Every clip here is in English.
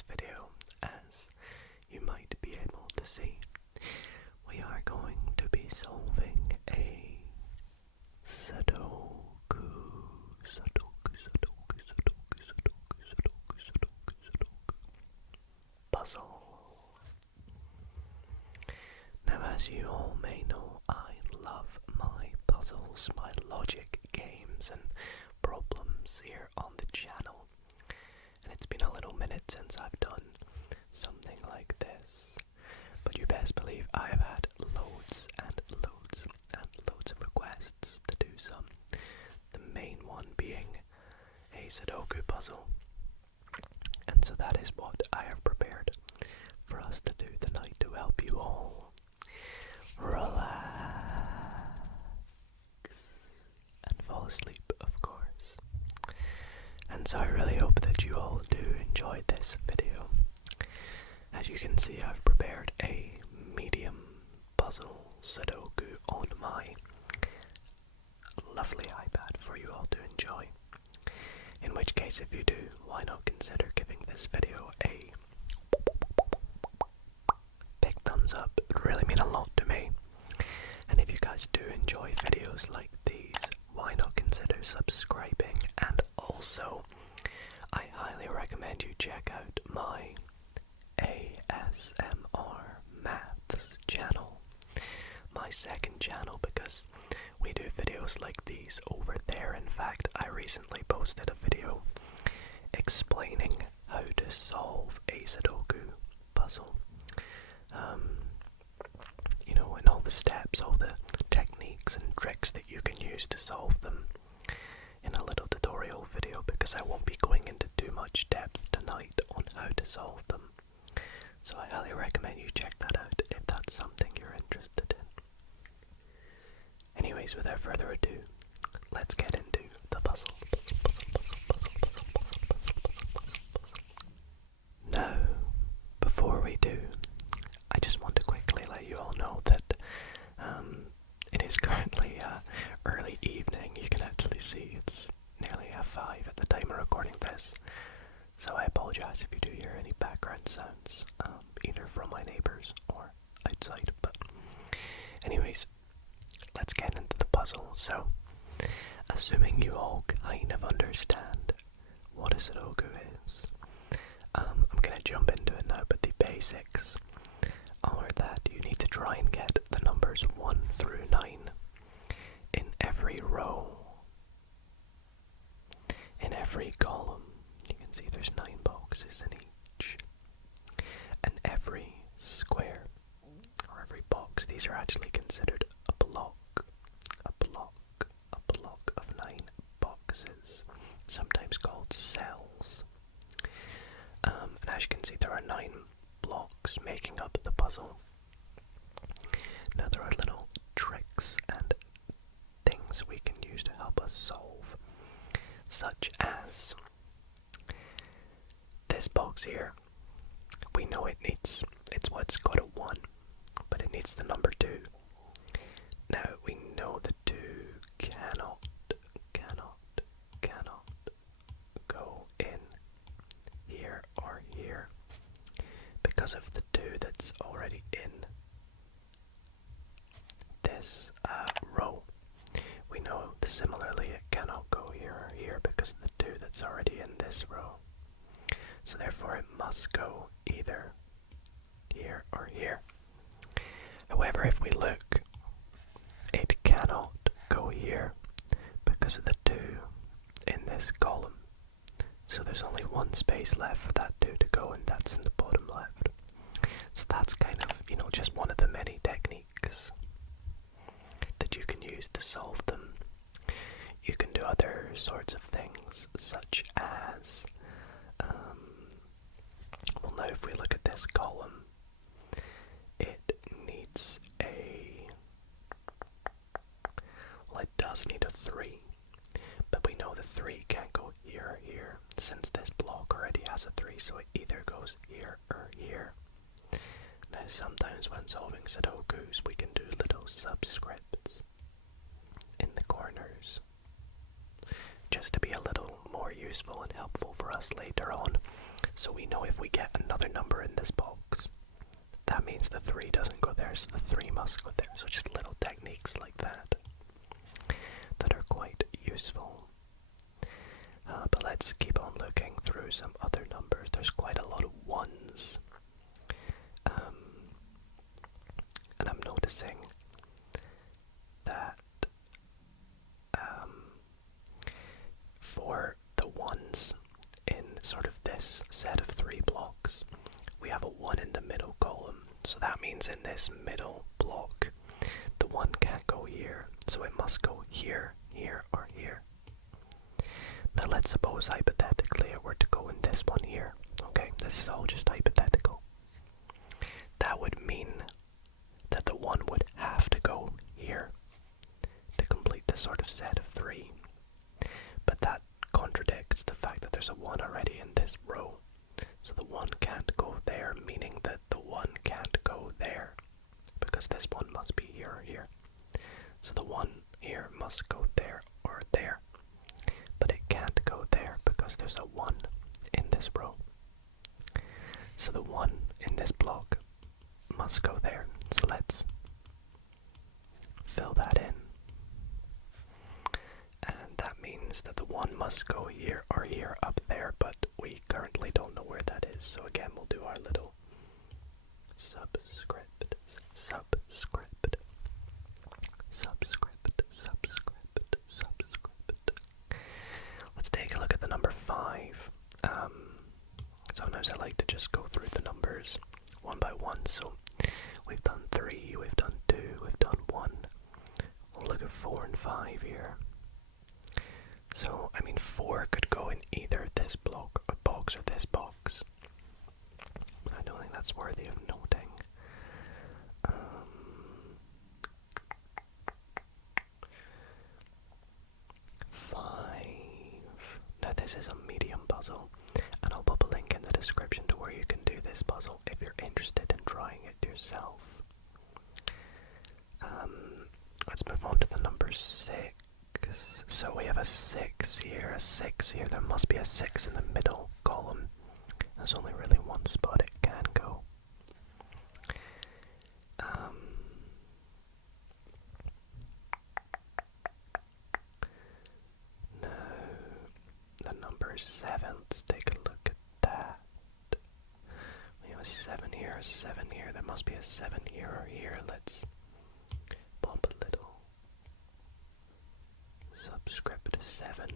this video, as you might be able to see, we are going to be solving a Sudoku puzzle. Now, as you all may know, I love my puzzles, my logic games and problems here on the channel, and it's been a little minute since I've done something like this, but you best believe I have had loads and loads and loads of requests to do some, the main one being a Sudoku puzzle, and so that is what I have prepared for us to do tonight to help you all relax and fall asleep, of course. And so I really hope that you all do enjoy this video. As you can see, I've prepared a medium puzzle Sudoku on my lovely iPad for you all to enjoy. In which case, if you do, why not consider giving this video a big thumbs up. It would really mean a lot to me. And if you guys do enjoy videos like these, why not consider subscribing? And also, I highly recommend you check out my ASMR Maths channel, my second channel, because we do videos like these over there. In fact, I recently posted a video explaining how to solve a Sudoku puzzle. You know, and all the steps, all the techniques and tricks that you can use to solve them in a little tutorial video, because I won't be going into too much depth tonight on how to solve them. So I highly recommend you check that out if that's something you're interested in. Anyways, without further ado, let's get into the puzzle. Now, before we do, I just want to quickly let you all know that it is currently early evening. You can actually see it's nearly 5 at the time of recording this. So I apologize if you do hear any background sounds, either from my neighbors or outside. But anyways, let's get into the puzzle. So, assuming you all kind of understand what a Sudoku is, I'm going to jump into it now, but the basics are that you need to try and get the numbers 1 through 9 in every row, in every column. You can see there's 9 boxes in each, and every square, or every box, these are actually considered a block of 9 boxes, sometimes called cells. And as you can see, there are 9 blocks making up the puzzle. Now there are little tricks and things we can use to help us solve, such as this box here. We know it's what's got a 1, but it needs the number 2. Now we know the 2 cannot go in here or here because of the 2 that's already in this row. We know similarly it cannot go here or here because of the 2 that's already in this row. So therefore it must go either here or here. However, if we look, it cannot go here because of the 2 in this column. So there's only one space left for that 2 to go, and that's in the bottom left. So that's kind of, just one of the many techniques that you can use to solve them. You can do other sorts of things, such as, well, now if we look at this column, it needs it does need a 3, but we know the 3 can't go here or here, since this block already has a 3, so it either goes here or here. Now sometimes when solving Sudokus, we can do little subscripts in the corners, just to be a little more useful and helpful for us later on. So we know if we get another number in this box, that means the 3 doesn't go there, so the 3 must go there. So just little techniques like that that are quite useful. But let's keep on looking through some other numbers. There's quite a lot of 1s. And I'm noticing that for the 1s in sort of this set of 3 blocks, we have a 1 in the middle column. So that means in this middle block, the 1 can't go here. So it must go here, here, or here. Now let's suppose hypothetically it were to go in this one here. Okay, this is all just hypothetical. That would mean that the 1 would have to go here to complete this sort of set of 3. But that contradicts the fact that there's a 1 already in this row. So the 1 can't go there, meaning that the 1 can't go there, because this 1 must be here or here. So the 1 here must go there or there. But it can't go there because there's a 1 in this row. So the 1 in this block must go there. So let's fill that in. And that means that the 1 must go here or here up there, but we currently don't know where that is. So again, we'll do our little subscript, subscript, subscript, subscript, subscript. Let's take a look at the number 5. Sometimes I like to just go through the numbers one by one. So we've done 3, we've done 2, we've done 1. We'll look at 4 and 5 here. So, I mean, 4 could go in either this block or box or this box. I don't think that's worthy of noting. 5. Now this is a medium puzzle, and I'll put a link in the description to where you can do this puzzle if you're interested in trying it yourself. Let's move on to the number 6. So we have a 6 here, a 6 here. There must be a 6 in the middle column. There's only really one spot it can go. Now, the number 7, let's take a look at that. We have a 7 here, a 7 here. There must be a 7 here or here. Let's bump a little. Subscript 7.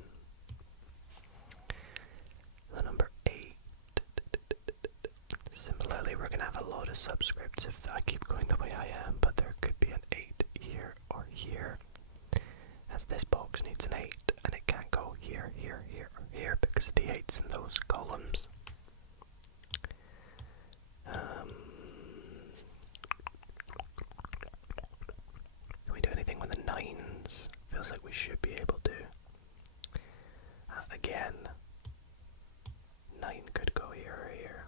The number 8. Similarly, we're going to have a lot of subscripts if I keep going the way I am, but there could be an 8 here or here, as this box needs an 8, and it can't go here, here, here, or here because the 8's in those columns. Can we do anything with the 9s? Feels like we should be able to. Again, 9 could go here or here.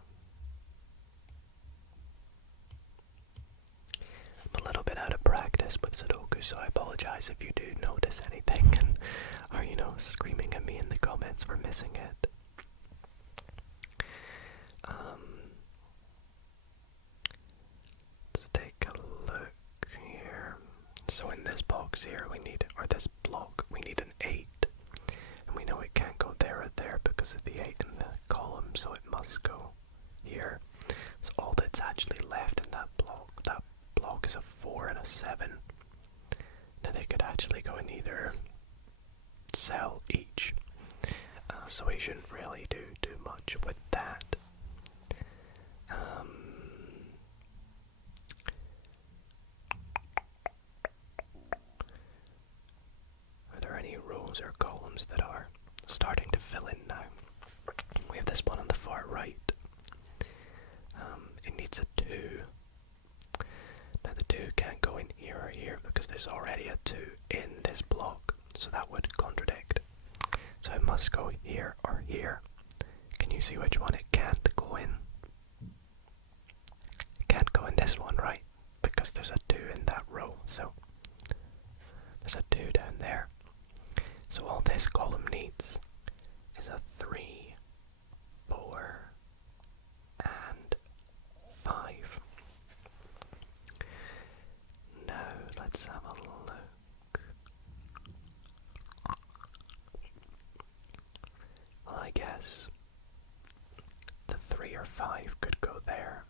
I'm a little bit out of practice with Sudoku, so I apologize if you do notice anything and are, screaming at me in the comments for missing it. Let's take a look here. So in this box here, or this block, we need an 8. And we know it can't go there or there because of the 8 in the column, so it must go here. So all that's actually left in that block is a 4 and a 7. Now they could actually go in either cell each. So we shouldn't really do too much with that. Are there any rows or columns that are starting to fill in now? We have this one on the far right. It needs a 2. Now the 2 can't go in here or here because there's already a 2 in this block, so that would contradict. So it must go here or here. Can you see which one it can't go in? It can't go in this one, right? Because there's a 2 in that row, so there's a 2 down there. So all this column needs is a 3, 4, guess the 3 or 5 could go there.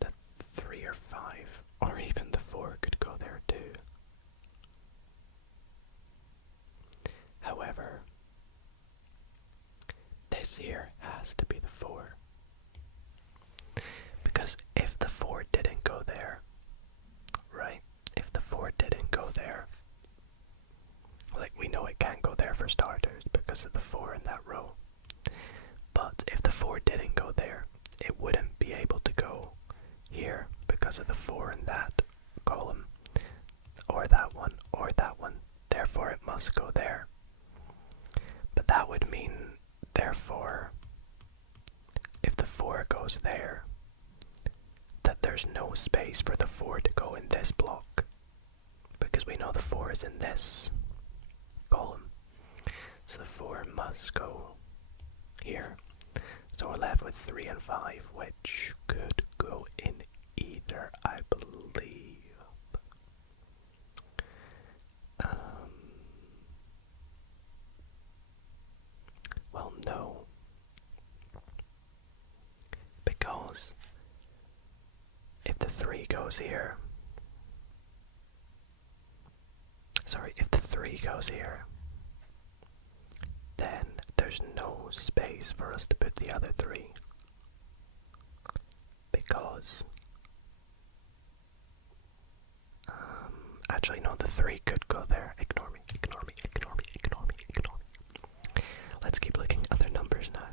The 3 or 5, or even the 4 could go there too. However, this here has to be the 4. Because if the 4 didn't go there, right? If the 4 didn't go there, like we know it can't go there for starters because of the 4 in that row. But if the 4 didn't go there, it wouldn't be able to go here because of the 4 in that column, or that one, or that one. Therefore, it must go there. But that would mean, therefore, if the 4 goes there, that there's no space for the 4 to go in this block, because we know the 4 is in this column. So the 4 must go here. So we're left with 3 and 5, which could go in either, I believe. Well, no. Because if the 3 goes here, if the 3 goes here, then there's no space for us to put the other 3. Because, actually no, the 3 could go there. Ignore me, ignore me, ignore me, ignore me, ignore me. Let's keep looking at other numbers now.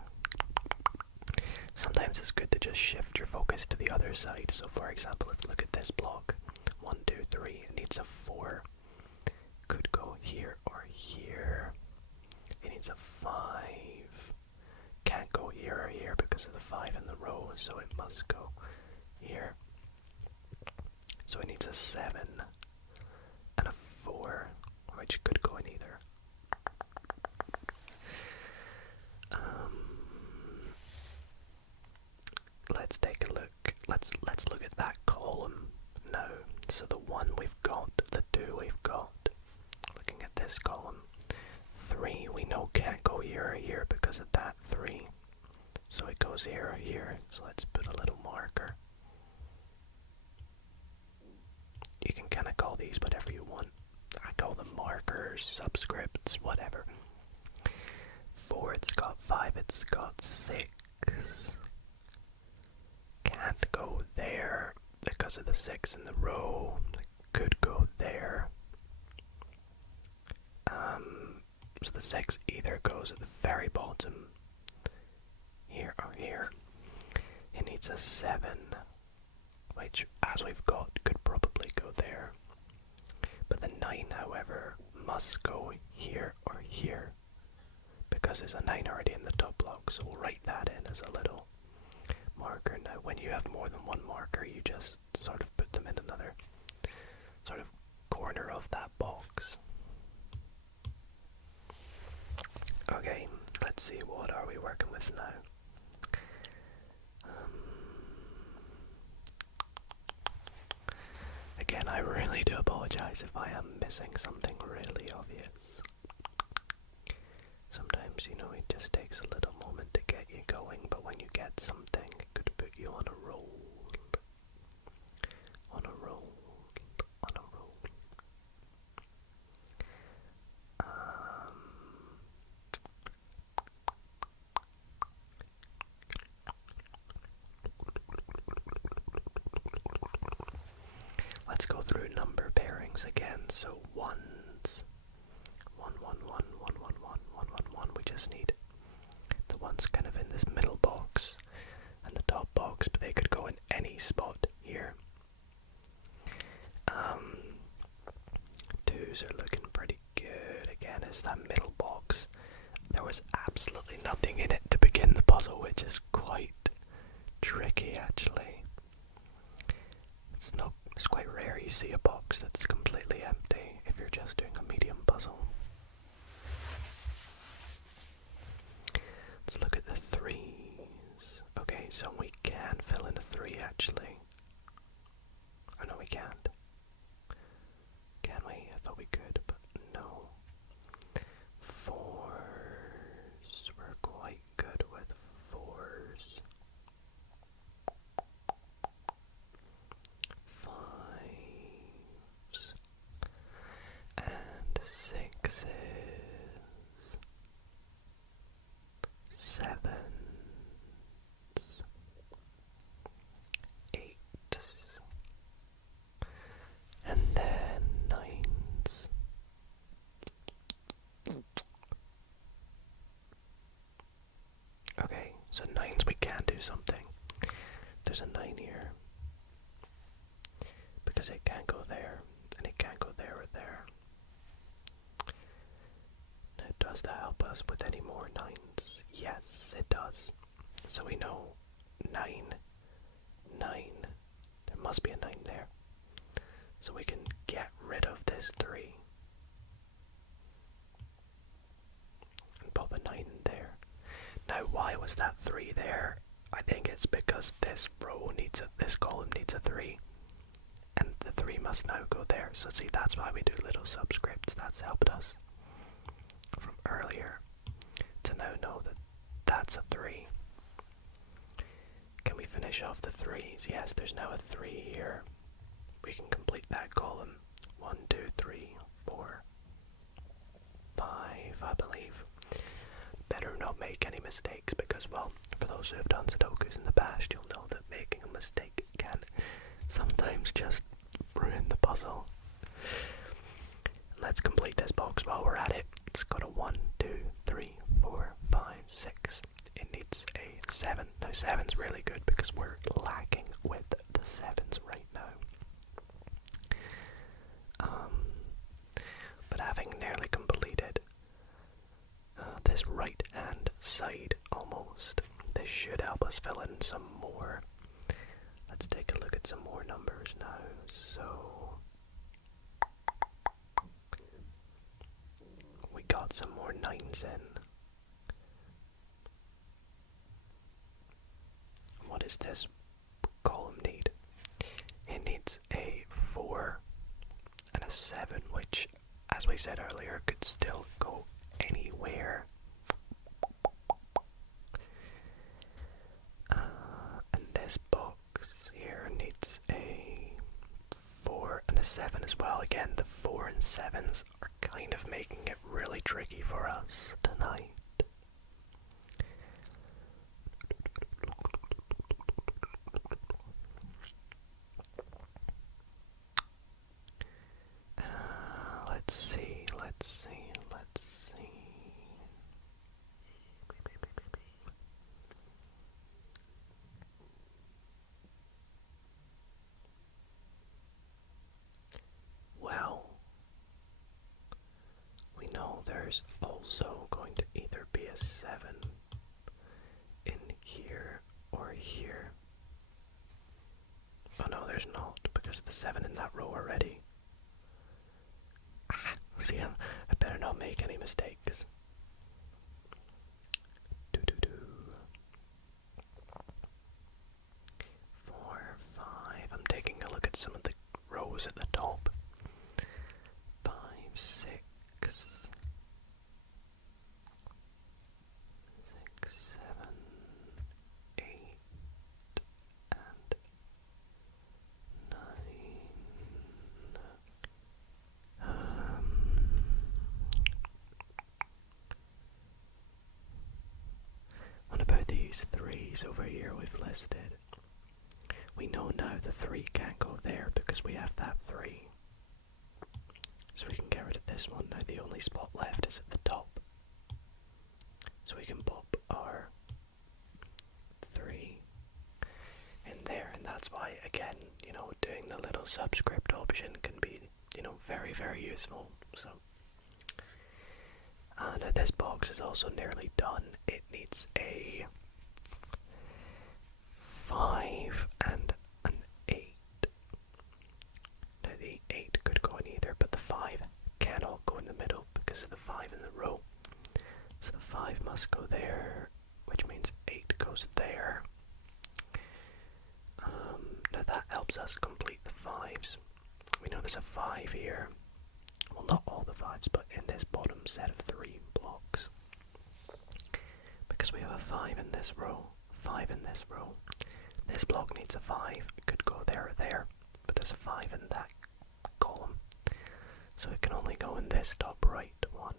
Sometimes it's good to just shift your focus to the other side. So for example, let's look at this block. 1, 2, 3, it needs a 4. Could go here or here. It needs a 5. Can't go here or here because of the 5 in the row, so it must go here. So it needs a 7 and a 4, which could go in either. Let's take a look. Let's look at that column now. So the 1 we've got, the 2 we've got. Looking at this column, 3 we know can't go here or here because of that 3. So it goes here or here. So let's put a little marker. You can kind of call these whatever you want. I call them markers, subscripts, whatever. 4 it's got, 5 it's got, 6 can't go there because of the 6 in the row. It could go there. So the 6 either goes at the very bottom, here or here. It needs a 7, which, as we've got, could probably go there. But the 9, however, must go here or here, because there's a 9 already in the top block, so we'll write that in as a little marker. Now, when you have more than one marker, you just sort of put them in another sort of corner of that box. Okay, let's see, what are we working with now? Again, I really do apologize if I am missing something really obvious. Sometimes, it just takes a little moment to get you going, but when you get something, it could put you on a roll. On a roll. On a roll. Let's go through number pairings again. So ones. 1, 1, 1, 1, 1, 1, 1, 1, 1. We just need the ones kind of in this middle box and the top box, but they could go in any spot here. 2s are looking pretty good. Again, it's that middle box. There was absolutely nothing in it to begin the puzzle, which is quite tricky actually. It's quite rare you see a box that's completely empty if you're just doing a medium puzzle. Let's look at the 3s. Okay, so we can fill in a 3 actually. Oh no, we can't. Can we? I thought we could, but no. 4. sixes, sevens, eights, and then nines. Okay, so nines we can do something. There's a 9 here. Because it can't go there, and it can't go there or there. Now, does that help us with any more 9s? Yes, it does. So we know 9, 9. There must be a 9 there. So we can get rid of this 3. And pop a 9 in there. Now, why was that 3 there? I think it's because this row needs this column needs a 3. And the 3 must now go there. So see, that's why we do little subscripts. That's helped us from earlier to now know that that's a 3. Can we finish off the 3s? Yes, there's now a 3 here. We can complete that column. 1, 2, 3, 4, 5, I believe. Better not make any mistakes because, well, for those who have done Sudokus in the past, you'll know that making a mistake can sometimes just ruin the puzzle. Let's complete this box while we're at it. It's got a 1, 2, 3, 4, 5, 6. It needs a 7. Now 7's really good because we're lacking with the 7s right now. But having nearly completed this right hand side almost, this should help us fill in some more. Let's take a look at some more numbers now. So we got some more 9s in. What does this column need? It needs a 4 and a 7, which, as we said earlier, could still go anywhere. And this box here needs a 4 and a 7 as well. Again, the 4 and 7s are kind of making it really tricky for us tonight. Let's see. Well, we know there's also going to either be a 7 in here or here. Oh no, there's not, because the 7 in that row already. See, I better not make any mistakes. 4, 5. I'm taking a look at some of the rows at the top. 5, 6, 7, 8, and 9. What about these 3s over here we've listed? We know now the 3 can't go there because we have that 3. So we can get rid of this one. Now the only spot left is at the top. So we can pop our 3 in there. And that's why, again, doing the little subscript option can be, very, very useful. So, now this box is also nearly done. It needs a 5 and an 8. Now the 8 could go in either, but the 5 cannot go in the middle because of the 5 in the row. So the 5 must go there, which means 8 goes there. Now that helps us complete the 5s. We know there's a 5 here. Well, not all the 5s, but in this bottom set of 3 blocks. Because we have a 5 in this row, 5 in this row. This block needs a 5. It could go there or there, but there's a 5 in that column. So it can only go in this top right one.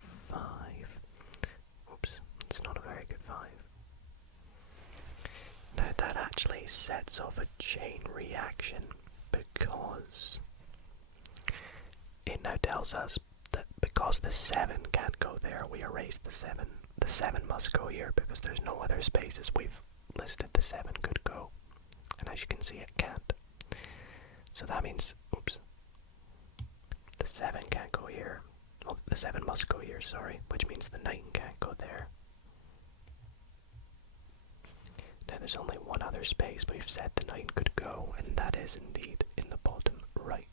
Five. Oops, it's not a very good 5. Now that actually sets off a chain reaction because it now tells us that because the 7 can't go there, we erase the 7. The 7 must go here because there's no other spaces we've listed the 7 could go. And as you can see, it can't. So that means, oops, the 7 can't go here. Well, the 7 must go here, sorry, which means the 9 can't go there. Now there's only one other space we've said the 9 could go, and that is indeed in the bottom right.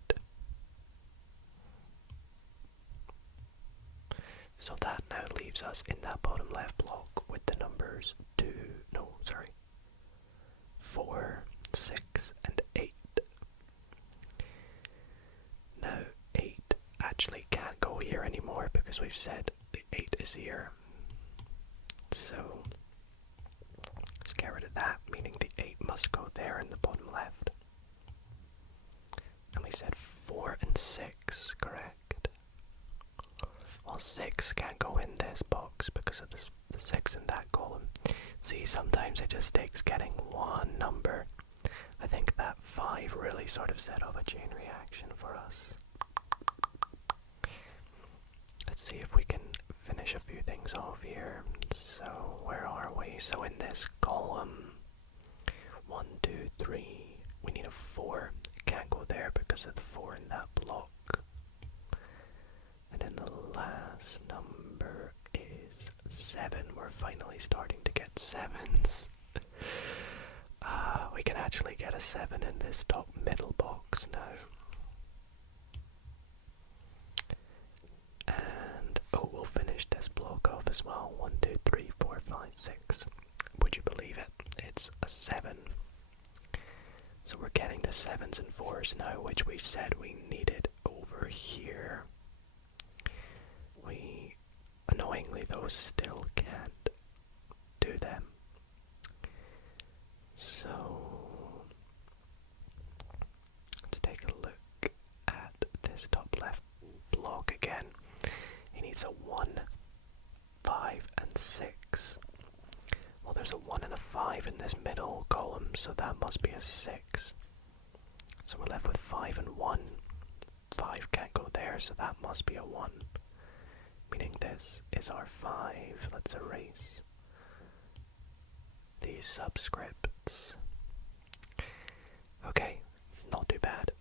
So that now leaves us in that bottom left block with the numbers 4, 6, and 8. Now 8 actually can't go here anymore because we've said the 8 is here. So let's get rid of that, meaning the 8 must go there in the bottom left. And we said 4 and 6, correct? Well, 6 can't go in this box because of the 6 in that column. See, sometimes it just takes getting one number. I think that 5 really sort of set off a chain reaction for us. Let's see if we can finish a few things off here. So, where are we? So in this column, 1, 2, 3, we need a 4. It can't go there because of the 4 in that block. And then the last number is 7. We're finally starting to get 7s. We can actually get a 7 in this top middle box now. And, oh, we'll finish this block off as well. 1, 2, 3, 4, 5, 6. Would you believe it? It's a 7. So we're getting the 7s and 4s now, which we said we needed over here. We, annoyingly though, still can't do them. So, let's take a look at this top left block again. It needs a 1, 5, and 6. Well, there's a 1 and a 5 in this middle column, so that must be a 6. So we're left with 5 and 1. 5 can't go there, so that must be a 1. Meaning this is our 5. Let's erase these subscripts. Okay, not too bad.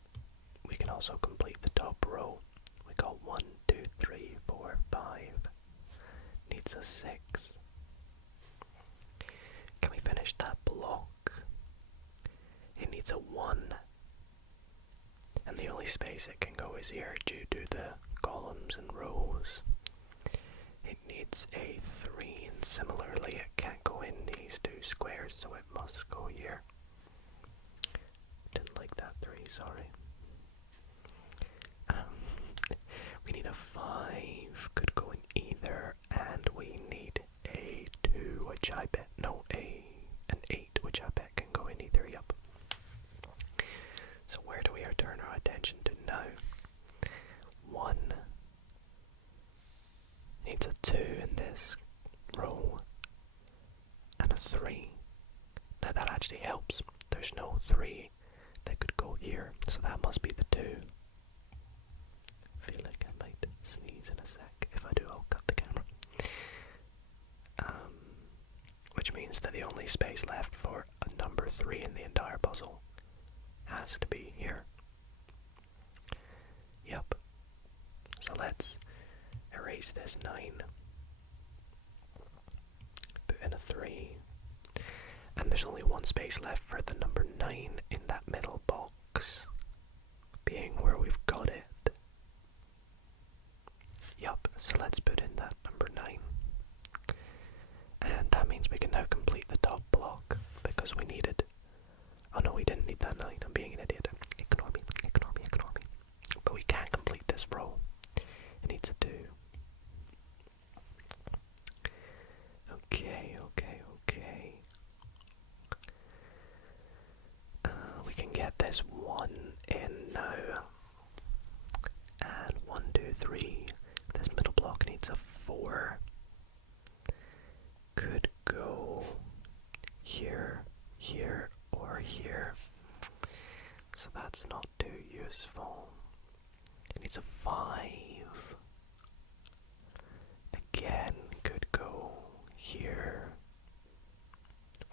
We can also complete the top row. We got 1, 2, 3, 4, 5. Needs a 6. Can we finish that block? It needs a 1. And the only space it can go is here due to the columns and rows. It needs a 3, and similarly it can't go in these two squares, so it must go here. Didn't like that 3, sorry. We need a 5, could go in either, and we need a 2, which I bet, no, an 8, which I bet can go in either, yup. So where do we turn our attention to now? 1 needs a 2 in this row, and a 3. Now that actually helps. There's no 3 that could go here, so that must be the 2. I feel like I might sneeze in a sec. If I do, I'll cut the camera. Which means that the only space left for a number 3 in the entire puzzle has to be here. Yep. So let's erase this 9. Put in a 3. And there's only one space left for the number 9 in that middle box, being where we've got it. Yup, so let's put in that number 9. And that means we can now complete the top block, because we needed... Oh no, we didn't need that 9, I'm being an idiot. Ignore me. But we can't complete this row. It needs a 2. Okay. 3. This middle block needs a 4. Could go here, here, or here. So that's not too useful. It needs a 5. Again, could go here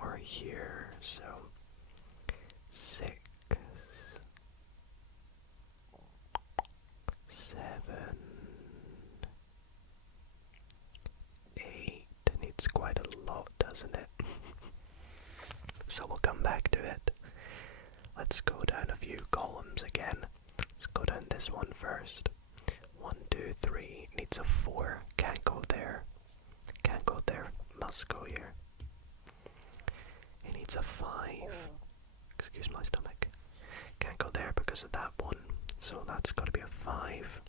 or here, so 6, 7, 8. Needs quite a lot, doesn't it? So we'll come back to it. Let's go down a few columns again. Let's go down this one first. 1, 2, 3. Needs a 4. Can't go there. Can't go there. Must go here. It needs a 5. Excuse my stomach. Can't go there because of that one. So that's got to be a 5.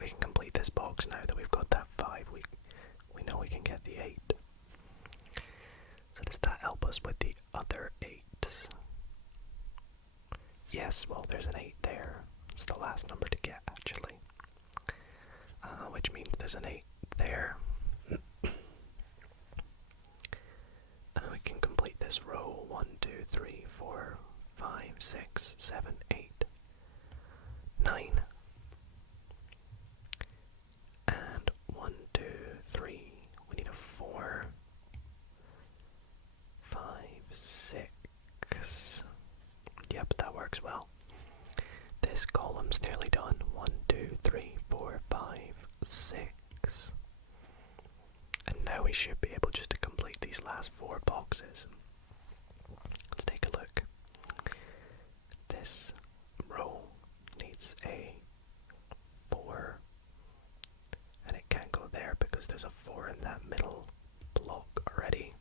We can complete this box now that we've got that 5. We know we can get the 8. So does that help us with the other 8s? Yes, well there's an 8 there. It's the last number to get actually. Which means there's an 8 there. We can complete this row. 1, 2, 3, 4, 5, 6, 7, 8, 9. And 1, 2, 3. We need a 4, 5, 6. Yep, that works well. This column's nearly done. 1, 2, 3, 4, 5, 6. And now we should be able just to complete these last 4 boxes. Let's take a look. This row needs a 4. And it can't go there because there's a 4 in that middle block already.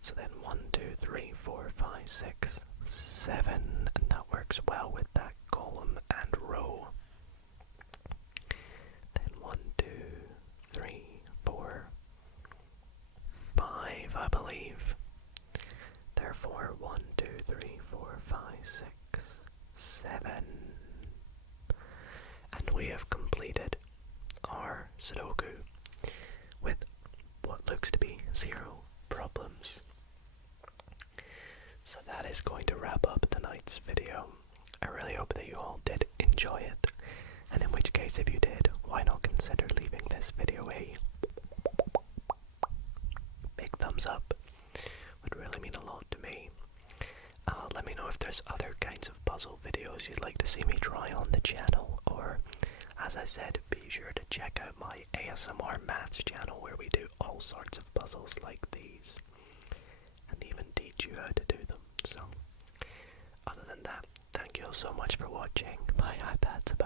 So then 1, 2, 3, 4, 5, 6, 7. And that works well with that column and row. Then 1, 2, 3, 4, 5, I believe. Therefore 1, 2, 3, 4, 5, 6, 7. And we have completed our Sudoku with what looks to be 0 problems. So that is going to wrap up tonight's video. I really hope that you all did enjoy it, and in which case if you did, why not consider leaving this video a big thumbs up. Would really mean a lot to me. Let me know if there's other kinds of puzzle videos you'd like to see me try on the channel, or as I said, be sure to check out my ASMR Maths channel where we do all sorts of puzzles like these and even teach you how to do them. So other than that, thank you all so much for watching. My iPad's about